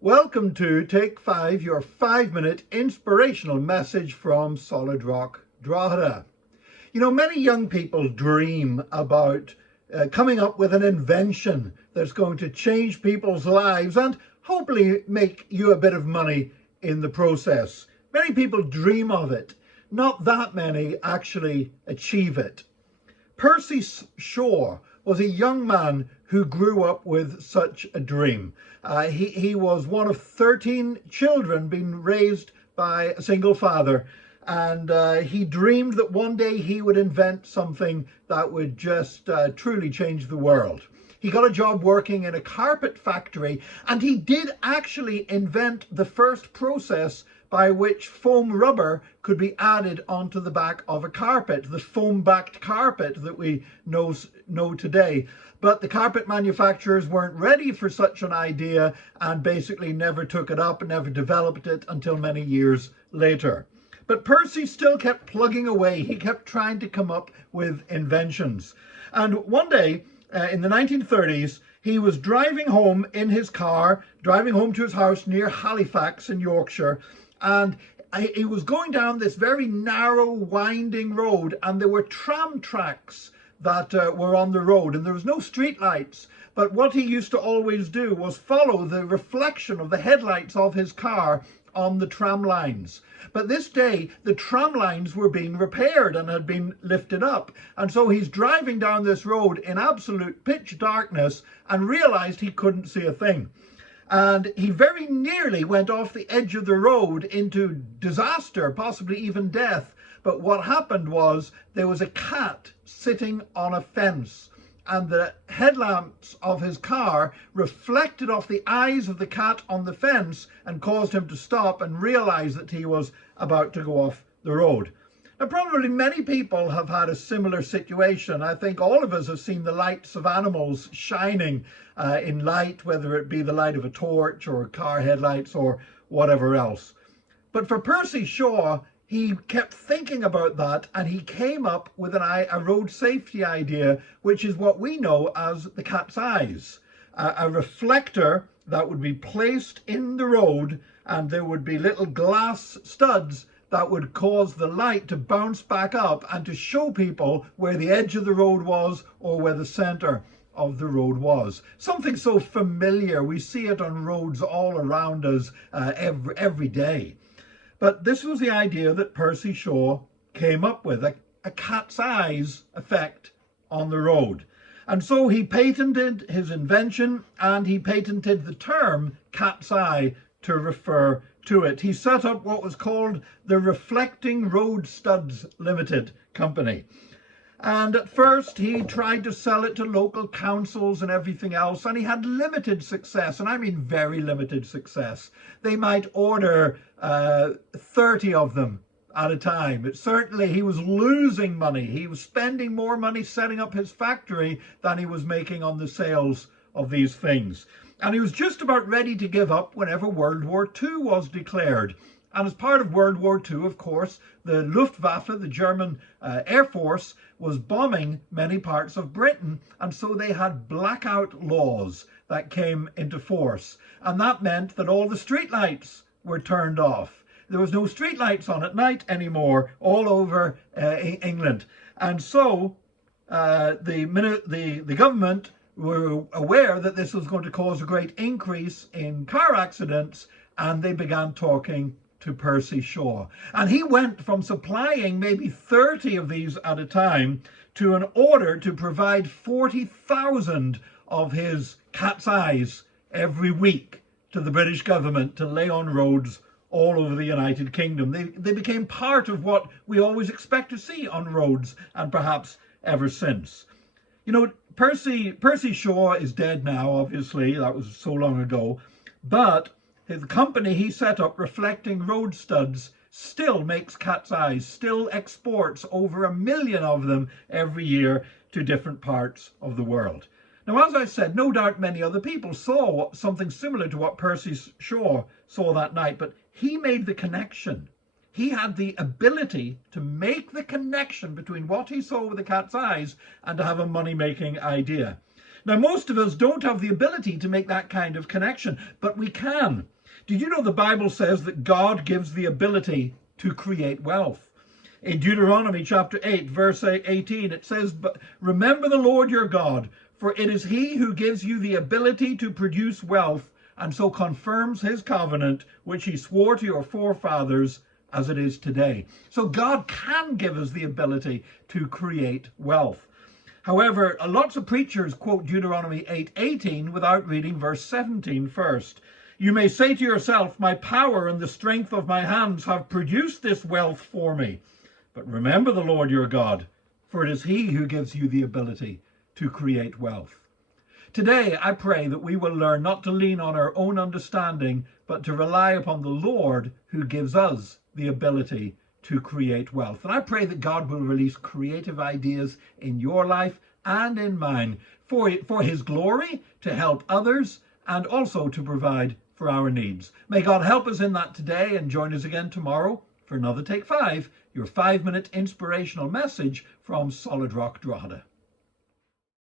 Welcome to Take 5, your 5-minute inspirational message from Solid Rock Drogheda. You know, many young people dream about coming up with an invention that's going to change people's lives and hopefully make you a bit of money in the process. Many people dream of it. Not that many actually achieve it. Percy Shaw was a young man who grew up with such a dream. He was one of 13 children being raised by a single father, and he dreamed that one day he would invent something that would just truly change the world. He got a job working in a carpet factory, and he did actually invent the first process by which foam rubber could be added onto the back of a carpet, the foam-backed carpet that we know today. But the carpet manufacturers weren't ready for such an idea and basically never took it up and never developed it until many years later. But Percy still kept plugging away. He kept trying to come up with inventions. And one day in the 1930s, he was driving home in his car, driving home to his house near Halifax in Yorkshire, and he was going down this very narrow, winding road, and there were tram tracks that were on the road, and there was no street lights. But what he used to always do was follow the reflection of the headlights of his car on the tram lines. But this day, the tram lines were being repaired and had been lifted up. And so he's driving down this road in absolute pitch darkness and realized he couldn't see a thing. And he very nearly went off the edge of the road into disaster, possibly even death. But what happened was there was a cat sitting on a fence, and the headlamps of his car reflected off the eyes of the cat on the fence and caused him to stop and realize that he was about to go off the road. Now, probably many people have had a similar situation. I think all of us have seen the lights of animals shining in light, whether it be the light of a torch or car headlights or whatever else. But for Percy Shaw, he kept thinking about that, and he came up with a road safety idea, which is what we know as the cat's eyes. A reflector that would be placed in the road, and there would be little glass studs that would cause the light to bounce back up and to show people where the edge of the road was or where the center of the road was. Something so familiar. We see it on roads all around us every day. But this was the idea that Percy Shaw came up with, a cat's eyes effect on the road. And so he patented his invention, and he patented the term cat's eye to refer to it. He set up what was called the Reflecting Road Studs Limited Company. And at first he tried to sell it to local councils and everything else, and he had limited success, and I mean very limited success. They might order 30 of them at a time. Certainly he was losing money. He was spending more money setting up his factory than he was making on the sales of these things. And he was just about ready to give up whenever World War II was declared. And as part of World War II, of course, the Luftwaffe, the German Air Force, was bombing many parts of Britain. And so they had blackout laws that came into force. And that meant that all the streetlights were turned off. There was no streetlights on at night anymore all over England. And so the government were aware that this was going to cause a great increase in car accidents, and they began talking to Percy Shaw. And he went from supplying maybe 30 of these at a time to an order to provide 40,000 of his cat's eyes every week to the British government to lay on roads all over the United Kingdom. They became part of what we always expect to see on roads, and perhaps ever since. You know, Percy Shaw is dead now, obviously. That was so long ago. But the company he set up, Reflecting Road Studs, still makes cat's eyes, still exports over 1 million of them every year to different parts of the world. Now, as I said, no doubt many other people saw something similar to what Percy Shaw saw that night, but he made the connection. He had the ability to make the connection between what he saw with the cat's eyes and to have a money-making idea. Now, most of us don't have the ability to make that kind of connection, but we can. Did you know the Bible says that God gives the ability to create wealth? In Deuteronomy chapter 8, verse 18, it says, "But remember the Lord your God, for it is he who gives you the ability to produce wealth, and so confirms his covenant, which he swore to your forefathers as it is today." So God can give us the ability to create wealth. However, lots of preachers quote Deuteronomy 8:18 without reading verse 17 first. "You may say to yourself, my power and the strength of my hands have produced this wealth for me. But remember the Lord your God, for it is he who gives you the ability to create wealth." Today, I pray that we will learn not to lean on our own understanding, but to rely upon the Lord who gives us the ability to create wealth. And I pray that God will release creative ideas in your life and in mine for his glory, to help others, and also to provide for our needs. May God help us in that today, and join us again tomorrow for another Take 5, your 5-minute inspirational message from Solid Rock Drogheda.